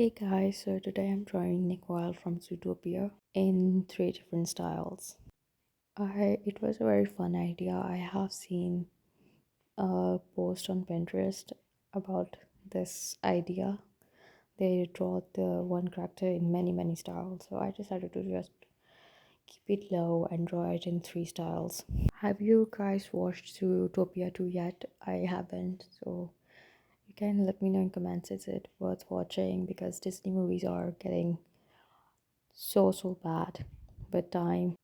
Hey guys, so today I'm drawing Nick Wilde from Zootopia in three different styles. It was a very fun idea. I have seen a post on Pinterest about this idea. They draw the one character in many styles, so I decided to just keep it low and draw it in three styles. Have you guys watched Zootopia 2 yet? I haven't, so you can let me know in comments. Is it worth watching? Because Disney movies are getting so bad with time.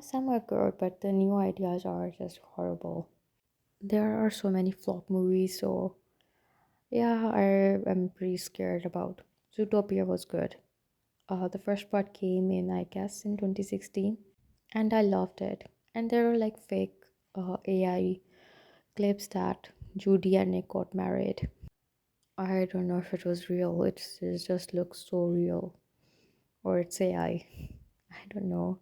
Some are good, but the new ideas are just horrible. There are so many flop movies, so yeah, I am pretty scared about. Zootopia was good. The first part came in, I guess, in 2016, and I loved it. And there were like fake AI clips that Judy and Nick got married. I don't know if it was real. It just looks so real, or it's AI. I don't know.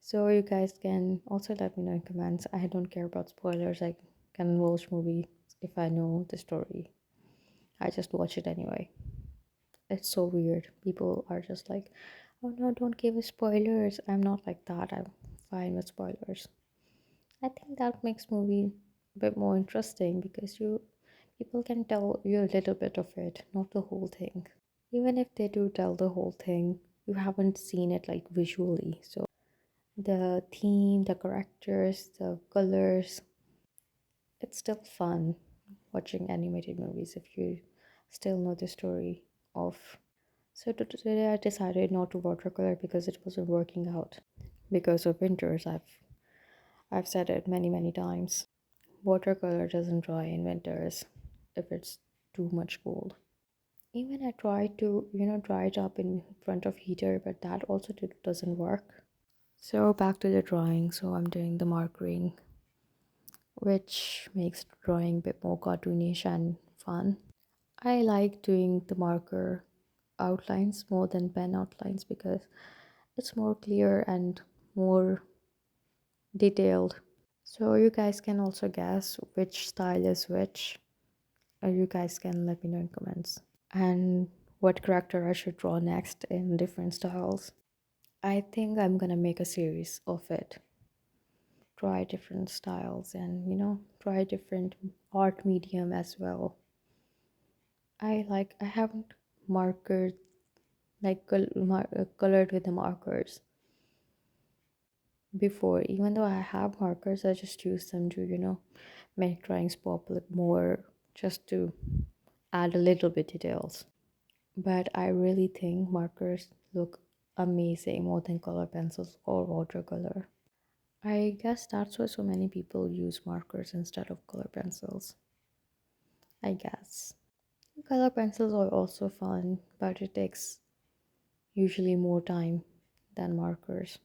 So you guys can also let me know in comments. I don't care about spoilers. I can watch movie if I know the story. I just watch it anyway. It's so weird. People are just like, "Oh no, don't give us spoilers." I'm not like that. I'm fine with spoilers. I think that makes movie a bit more interesting because you people can tell you a little bit of it, not the whole thing. Even if they do tell the whole thing, you haven't seen it like visually. So the theme, the characters, the colors. It's still fun watching animated movies if you still know the story of. So today I decided not to watercolor because it wasn't working out. Because of winters, I've said it many times. Watercolor doesn't dry in winters if it's too much cold. Even I tried to, dry it up in front of heater, but that also doesn't work. So back to the drawing. So I'm doing the markering, which makes drawing a bit more cartoonish and fun. I like doing the marker outlines more than pen outlines because it's more clear and more detailed. So you guys can also guess which style is which. Or you guys can let me know in comments. And what character I should draw next in different styles. I think I'm gonna make a series of it. Try different styles and try different art medium as well. I haven't markered like colored with the markers before. Even though I have markers, I just use them to make drawings pop a little more, just to add a little bit details. But I really think markers look amazing more than color pencils or watercolor. I guess that's why so many people use markers instead of color pencils. I guess color pencils are also fun, but it takes usually more time than markers.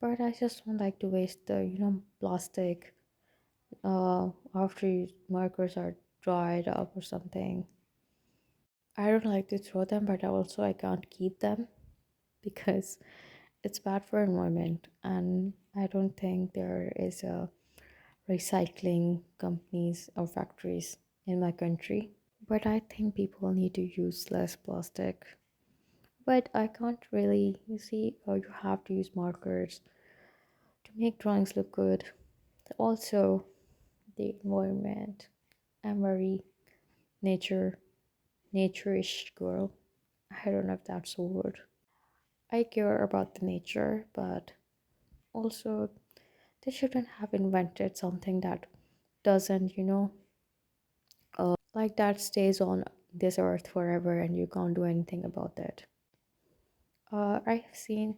But I just don't like to waste the plastic after markers are dried up or something. I don't like to throw them, but also I can't keep them because it's bad for environment, and I don't think there is a recycling companies or factories in my country. But I think people need to use less plastic. But I can't really, you see, you have to use markers to make drawings look good. Also, the environment. I'm very nature, naturish girl. I don't know if that's a word. I care about the nature, but also they shouldn't have invented something that doesn't, like that stays on this earth forever and you can't do anything about it. I've seen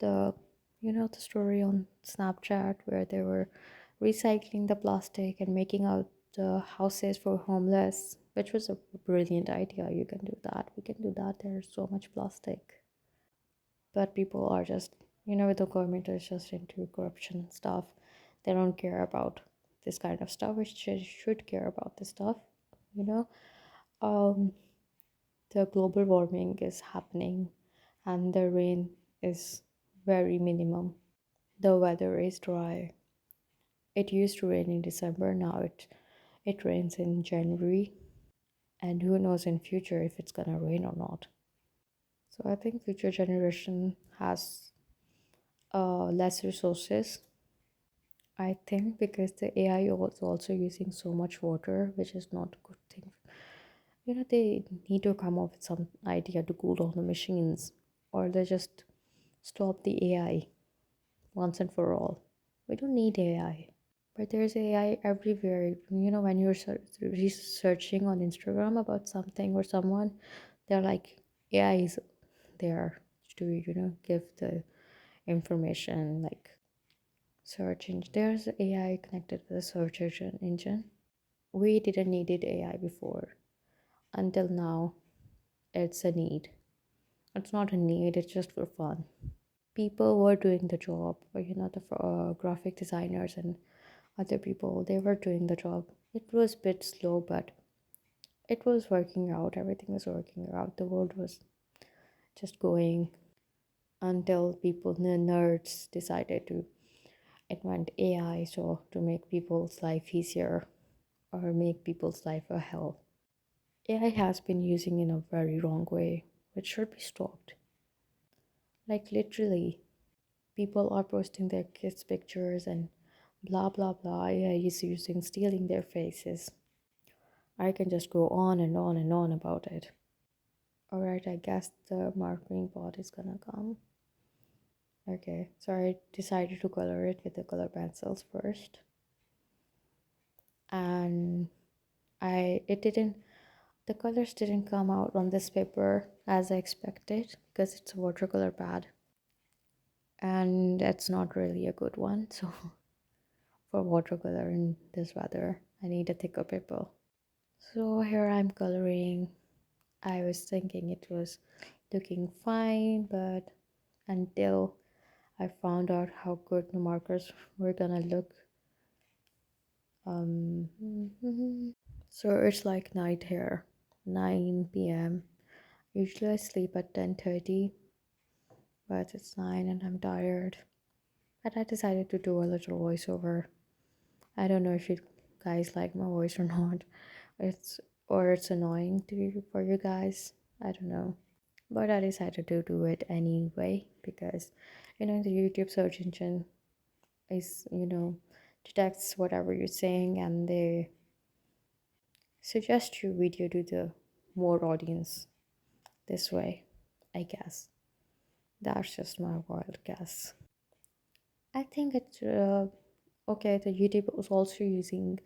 the the story on Snapchat where they were recycling the plastic and making out the houses for homeless, which was a brilliant idea. You can do that. We can do that. There's so much plastic. But people are just, the government is just into corruption and stuff. They don't care about this kind of stuff, which should care about this stuff, you know. Um, the global warming is happening and the rain is very minimum. The weather is dry. It used to rain in December, now it rains in January. and who knows in future if it's gonna rain or not. So I think future generation has less resources. I think because the AI was also using so much water, which is not a good thing. They need to come up with some idea to cool down the machines, or they just stop the AI once and for all. We don't need AI. But there's AI everywhere. When you're researching on Instagram about something or someone, they're like, AI is there to, give the information, like search engine. There's AI connected with the search engine. We didn't needed AI before. Until now, it's a need. It's not a need, it's just for fun. People were doing the job, or the graphic designers and other people, they were doing the job. It was a bit slow, but it was working out. Everything was working out. The world was just going until people, the nerds, decided to invent AI so to make people's life easier or make people's life a hell. AI has been using in a very wrong way, which should be stopped. Like literally, people are posting their kids' pictures and blah blah blah. AI is using stealing their faces. I can just go on and on and on about it. Alright, I guess the marking pot is gonna come. Okay, so I decided to color it with the color pencils first. And the colors didn't come out on this paper as I expected because it's a watercolor pad. And it's not really a good one, so for watercolor in this weather, I need a thicker paper. So here I'm coloring. I was thinking it was looking fine, but until I found out how good the markers were gonna look. So it's like night here, 9 p.m. Usually I sleep at 10:30, but it's 9 and I'm tired. But I decided to do a little voiceover. I don't know if you guys like my voice or not. It's annoying to you for you guys. I don't know. But I decided to do it anyway because the YouTube search engine is detects whatever you're saying and they suggest your video to the more audience this way, I guess. That's just my wild guess. I think it's okay. The YouTube is also using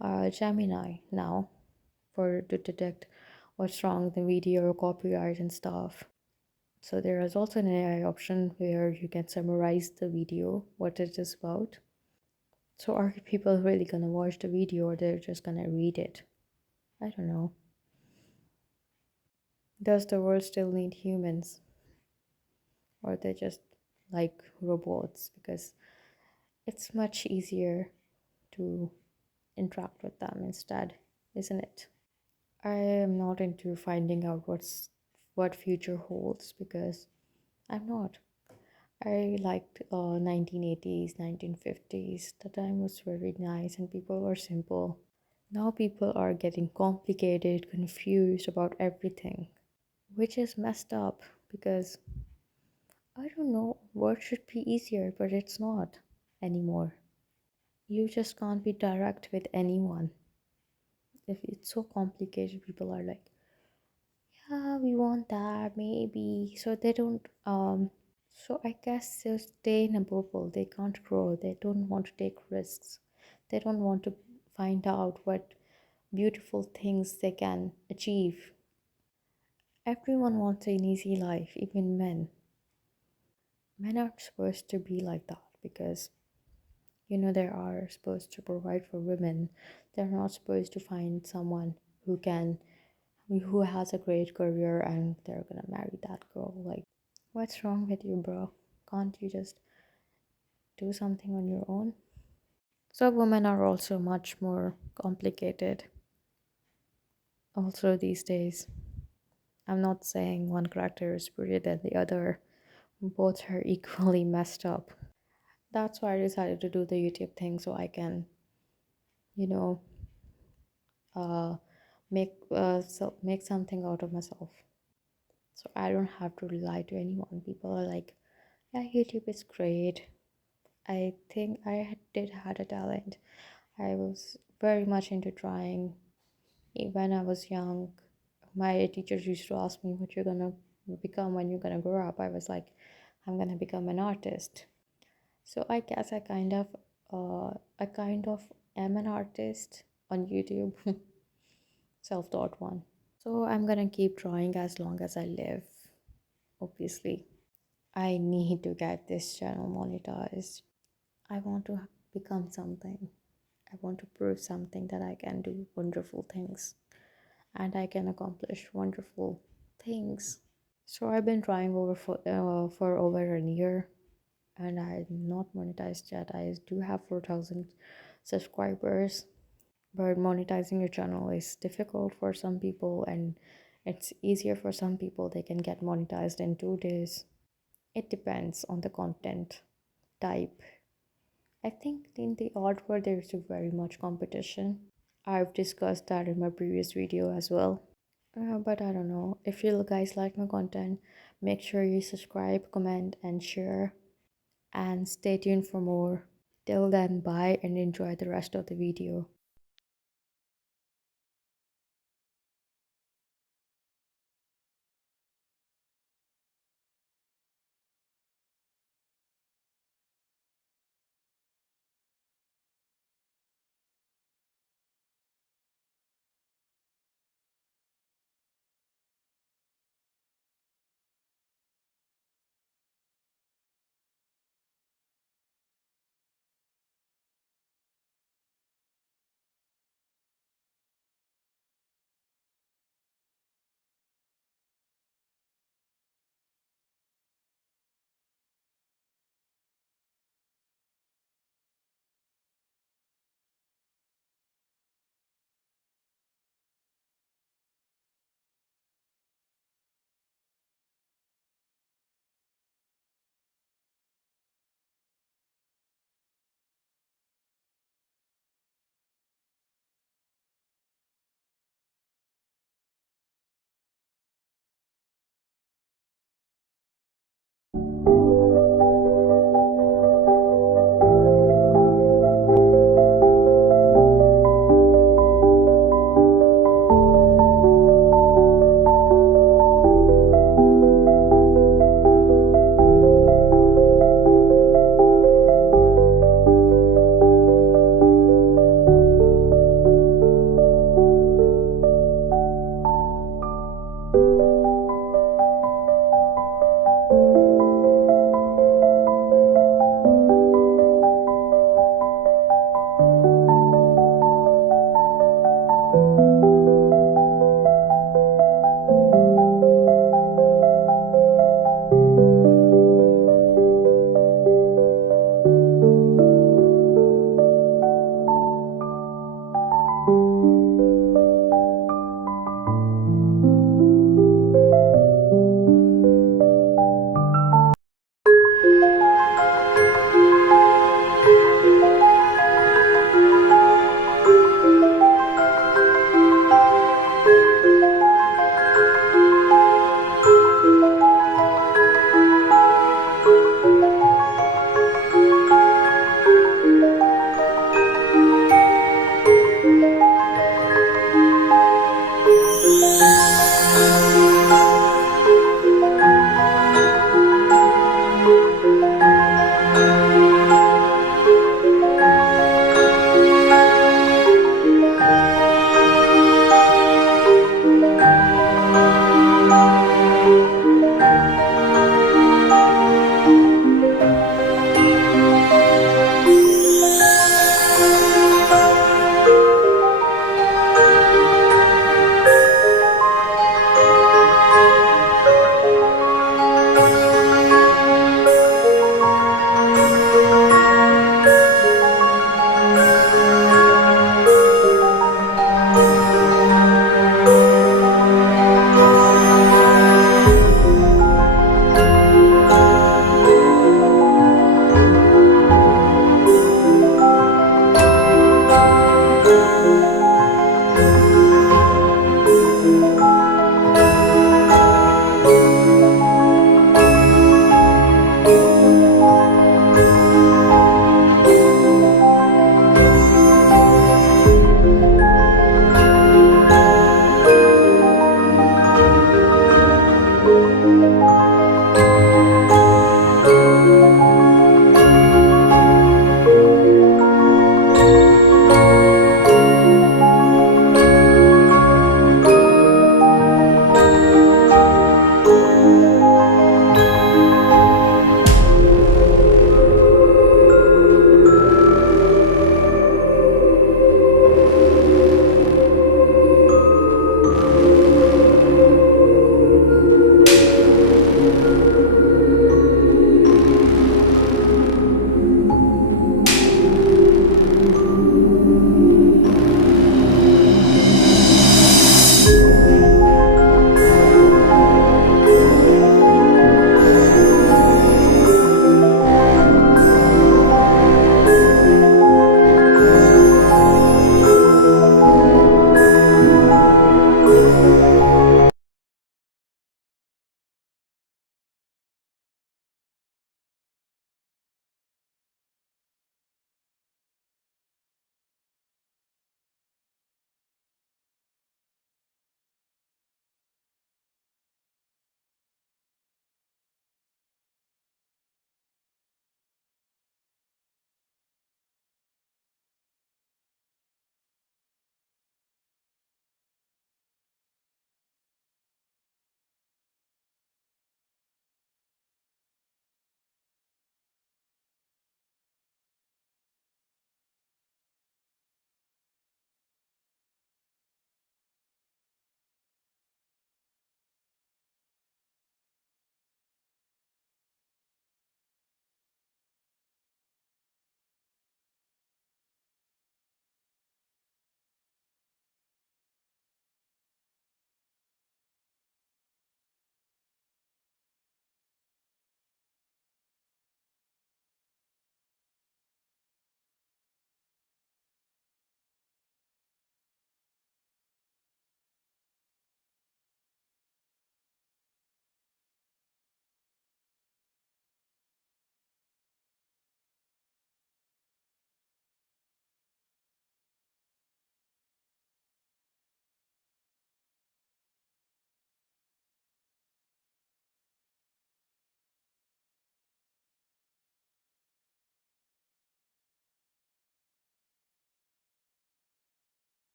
Gemini now for to detect what's wrong with the video, copyright, and stuff. So there is also an AI option where you can summarize the video, what it is about. So are people really gonna watch the video or they're just gonna read it? I don't know. Does the world still need humans? Or they just like robots because it's much easier to interact with them instead, isn't it? I am not into finding out what future holds because I'm not. I liked 1980s, 1950s. The time was very nice and people were simple. Now people are getting complicated, confused about everything, which is messed up because I don't know what should be easier, but it's not anymore. You just can't be direct with anyone. If it's so complicated, people are like, yeah, we want that, maybe. So they don't, so I guess they stay in a bubble. They can't grow. They don't want to take risks. They don't want to find out what beautiful things they can achieve. Everyone wants an easy life, even men. Men aren't supposed to be like that because they are supposed to provide for women. They're not supposed to find someone who has a great career and they're gonna marry that girl. Like, what's wrong with you, bro? Can't you just do something on your own? So women are also much more complicated also these days. I'm not saying one character is superior than the other. Both are equally messed up. That's why I decided to do the YouTube thing so I can, you know, uh, make something out of myself. So I don't have to lie to anyone. People are like, yeah, YouTube is great. I think did had a talent. I was very much into drawing. When I was young, my teachers used to ask me what you're gonna become when you're gonna grow up. I was like, I'm gonna become an artist. So I guess I kind of am an artist on YouTube, self-taught one. So I'm gonna keep drawing as long as I live, obviously. I need to get this channel monetized. I want to become something. I want to prove something that I can do wonderful things and I can accomplish wonderful things. So I've been trying for over a year and I'm not monetized yet. I do have 4,000 subscribers, but monetizing your channel is difficult for some people and it's easier for some people. They can get monetized in 2 days. It depends on the content type. I think in the art world there's very much competition. I've discussed that in my previous video as well. But I don't know. If you guys like my content, make sure you subscribe, comment, and share. And stay tuned for more. Till then, bye and enjoy the rest of the video.